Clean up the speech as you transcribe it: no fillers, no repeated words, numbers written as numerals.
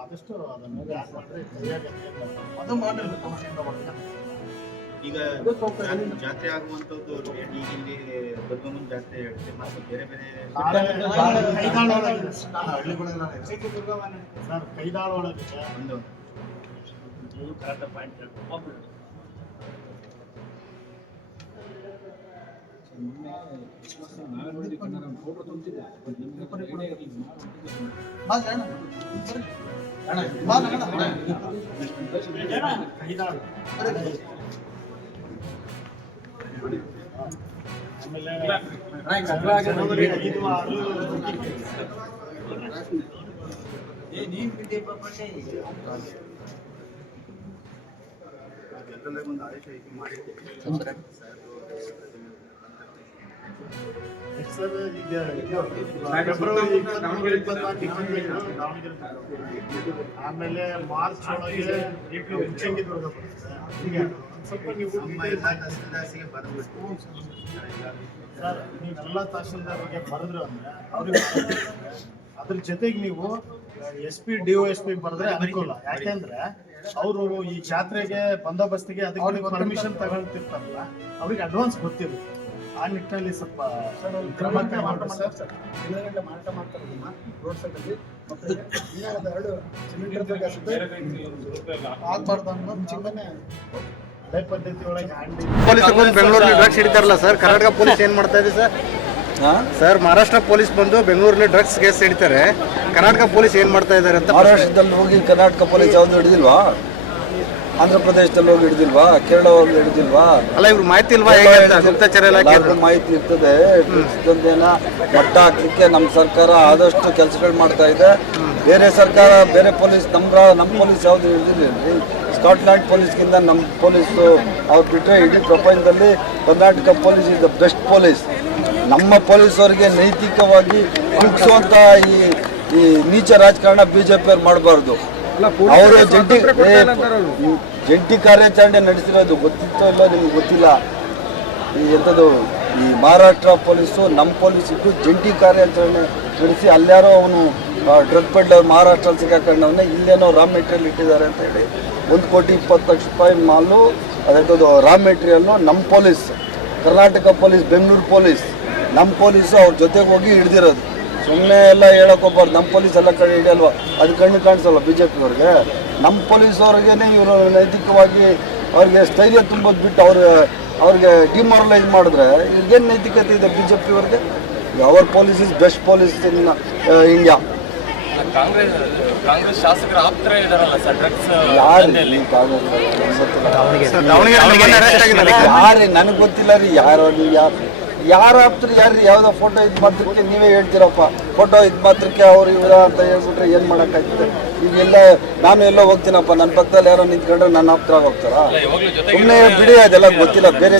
ಆದಷ್ಟು ಅದನ್ನು ಬ್ಯಾನ್ ಮಾಡಿದ್ರೆ ಸರಿಯಾಗಿ ಅದು ಮಾಡಿರ್ಬೇಕು. ಈಗ ಜಾತ್ರೆ ಆಗುವಂತದ್ದು ಈಗ ಇಲ್ಲಿ ದುರ್ಗಮ್ಮನ ಜಾತ್ರೆ ಇರುತ್ತೆ ಮತ್ತು ಬೇರೆ ಬೇರೆ ಸರ್ ಕೈದಾಳ ಒಳಗಿದೆ ಒಂದು ಪಾಯಿಂಟ್ ಒಂದು ಆದೇಶ ಮಾಡಿದ್ದೀವಿ ಸರ್. ಈಗ ಫೆಬ್ರವರಿ 24 ಆಮೇಲೆ ಮಾರ್ಚ್ ಒಳಗೆ ಮುಂಚಂಗಿ ದುರ್ಗ ಬರುತ್ತೆ. ಈಗ ಸ್ವಲ್ಪ ನೀವು ತಹಸೀಲ್ದಾರ್ಸಿಗೆ ಬಂದ್ಬಿಟ್ಟು ಸರ್ ನೀವೆಲ್ಲ ತಹಸೀಲ್ದಾರ್ಗೆ ಬರೆದ್ರು ಅಂದ್ರೆ ಅವ್ರಿಗೆ ಅದ್ರ ಜೊತೆಗೆ ನೀವು SP DOSP ಬರೆದ್ರೆ ಅನುಕೂಲ. ಯಾಕೆಂದ್ರೆ ಅವರು ಈ ಜಾತ್ರೆಗೆ ಬಂದೋಬಸ್ತಿಗೆ ಅದಕ್ಕೆ ಪರ್ಮಿಷನ್ ತಗೊಳ್ತಿರ್ತಾರಲ್ಲ, ಅವ್ರಿಗೆ ಅಡ್ವಾನ್ಸ್ ಗೊತ್ತಿರುತ್ತೆ. ಆ ನಿಟ್ಟಿನಲ್ಲಿ ಸ್ವಲ್ಪ ಕ್ರಮ ಕೈಗೊಂಡ್ರೆ ಸರ್. ದಿನಗಂಟೆ ಮಾರಾಟ ಮಾಡ್ತಾರಲ್ಲ ರೋಡ್ ಸೈಡಲ್ಲಿ ಮತ್ತೆ ಎರಡು ಸಿಲಿಂಡರ್ ಆಗ್ಬಾರ್ದು ಅನ್ನೋ ಚಿಂತನೆ ಹಳೆ ಪದ್ಧತಿ ಒಳಗೆ ಹ್ಯಾಂಡಿ ಪೊಲೀಸರು ಬಂದು ಬೆಂಗಳೂರಲ್ಲಿ ಡ್ರಗ್ಸ್ ಹಿಡಿತಾರಲ್ಲ ಸರ್, ಕರ್ನಾಟಕ ಪೊಲೀಸ್ ಏನ್ ಮಾಡ್ತಾ ಇದೆ ಸರ್? ಸರ್ ಮಹಾರಾಷ್ಟ್ರ ಪೊಲೀಸ್ ಬಂದು ಬೆಂಗಳೂರಲ್ಲಿ ಡ್ರಗ್ಸ್ ಕೇಸ್ ಹಿಡಿತಾರೆ, ಕರ್ನಾಟಕ ಪೊಲೀಸ್ ಏನ್ ಮಾಡ್ತಾ ಇದ್ದಾರೆ ಅಂತ. ಮಹಾರಾಷ್ಟ್ರದಲ್ಲಿ ಹೋಗಿ ಕರ್ನಾಟಕ ಪೊಲೀಸ್ ಯಾವ್ದು ಹಿಡಿದಿಲ್ವಾ? ಆಂಧ್ರ ಪ್ರದೇಶದಲ್ಲಿ ಹೋಗಿ ಹಿಡಿದಿಲ್ವಾ? ಕೇರಳ ಹೋಗಿ ಹಿಡಿದಿಲ್ವಾ? ಅಲ್ಲ ಇವ್ರು ಮಾಹಿತಿ ಇಲ್ವಾ? ಗುಪ್ತಚರ ಇಲಾಖೆ ಮಾಹಿತಿ ಇರ್ತದೆ. ದಂಧೆನ ಮಟ್ಟ ಹಾಕ್ಲಿಕ್ಕೆ ನಮ್ಮ ಸರ್ಕಾರ ಆದಷ್ಟು ಕೆಲಸಗಳು ಮಾಡ್ತಾ ಇದೆ. ಬೇರೆ ಸರ್ಕಾರ ಬೇರೆ ಪೊಲೀಸ್ ನಮ್ಮ ಪೊಲೀಸ್ ಯಾವ್ದು ಹಿಡಿದಿಲ್ಲ. ಸ್ಕಾಟ್ಲ್ಯಾಂಡ್ ಪೊಲೀಸ್ಗಿಂತ ನಮ್ಮ ಪೊಲೀಸು ಅವ್ರು ಬಿಟ್ಟರೆ ಇಡೀ ಪ್ರಪಂಚದಲ್ಲಿ Karnataka police is the best police. ನಮ್ಮ ಪೊಲೀಸವರಿಗೆ ನೈತಿಕವಾಗಿ ಕುಗ್ಸುವಂಥ ಈ ನೀಚ ರಾಜಕಾರಣ BJP ಅವ್ರು ಮಾಡಬಾರ್ದು. ಅವರು ಜಂಟಿ ಕಾರ್ಯಾಚರಣೆ ನಡೆಸಿರೋದು ಗೊತ್ತಿತ್ತೋ ಇಲ್ಲೋ ನಿಮ್ಗೆ ಗೊತ್ತಿಲ್ಲ. ಈ ಎಂಥದ್ದು ಈ ಮಹಾರಾಷ್ಟ್ರ ಪೊಲೀಸು ನಮ್ಮ ಪೊಲೀಸ್ ಇಟ್ಟು ಜಂಟಿ ಕಾರ್ಯಾಚರಣೆ ನಡೆಸಿ ಅಲ್ಯಾರೋ ಅವನು ಡ್ರಗ್ ಪೆಡ್ಲರ್ ಮಹಾರಾಷ್ಟ್ರಲ್ಲಿ ಸಿಕ್ಕಾಕೊಂಡವನ್ನ ಇಲ್ಲೇನೋ ರಾ ಮೆಟೀರಿಯಲ್ ಇಟ್ಟಿದ್ದಾರೆ ಅಂತ ಹೇಳಿ 1,20,00,000 ರೂಪಾಯಿ ಮಾಲು ಅದಂಥದ್ದು ರಾ ಮೆಟೀರಿಯಲ್ಲು ನಮ್ಮ police, Karnataka police, Bengaluru police, ನಮ್ಮ ಪೊಲೀಸು ಅವ್ರ ಜೊತೆಗೆ ಹೋಗಿ ಹಿಡ್ದಿರೋದು. ಸುಮ್ಮನೆ ಎಲ್ಲ ಹೇಳೋಕ್ಕೋಗ್ಬಾರ್ದು. ನಮ್ಮ ಪೊಲೀಸ್ ಎಲ್ಲ ಕಡೆ ಹಿಡಿಯಲ್ವ, ಅದು ಕಣ್ಣು ಕಾಣಿಸಲ್ಲ BJP ಅವ್ರಿಗೆ. ನಮ್ಮ ಪೊಲೀಸವ್ರಿಗೇ ಇವರು ನೈತಿಕವಾಗಿ ಅವ್ರಿಗೆ ಸ್ಥೈರ್ಯ ತುಂಬೋದು ಬಿಟ್ಟು ಅವ್ರಿಗೆ ಡಿಮಾರಲೈಸ್ ಮಾಡಿದ್ರೆ ಇವ್ರಿಗೇನು ನೈತಿಕತೆ ಇದೆ BJP ಅವ್ರಿಗೆ? Our police is best police in India. Congress ಶಾಸಕರ ಆಪ್ತರ ಇದಾರಲ್ಲ ಸರ್ ಡ್ರಗ್ಸ್ ಯಾರು ನನಗೆ ಗೊತ್ತಿಲ್ಲ ರೀ. ಯಾರು ಆಪ್ತರು ಯಾರು ಯಾವುದೋ ಫೋಟೋ ಇದು ಮಾತ್ರಕ್ಕೆ ನೀವೇ ಹೇಳ್ತೀರಪ್ಪ. ಫೋಟೋ ಇದು ಮಾತ್ರಕ್ಕೆ ಅವ್ರು ಇವರ ಅಂತ ಹೇಳ್ಬಿಟ್ರೆ ಏನು ಮಾಡೋಕ್ಕಾಗ್ತದೆ? ಈಗೆಲ್ಲ ನಾನು ಎಲ್ಲೋ ಹೋಗ್ತೀನಪ್ಪ, ನನ್ನ ಪಕ್ಕದಲ್ಲಿ ಯಾರೋ ನಿಂತ್ಕೊಂಡ್ರೆ ನನ್ನ ಆಪ್ತರಾಗಿ ಹೋಗ್ತಾರ? ಸುಮ್ಮನೆ ಬಿಡಿ, ಅದೆಲ್ಲ ಗೊತ್ತಿಲ್ಲ. ಬೇರೆ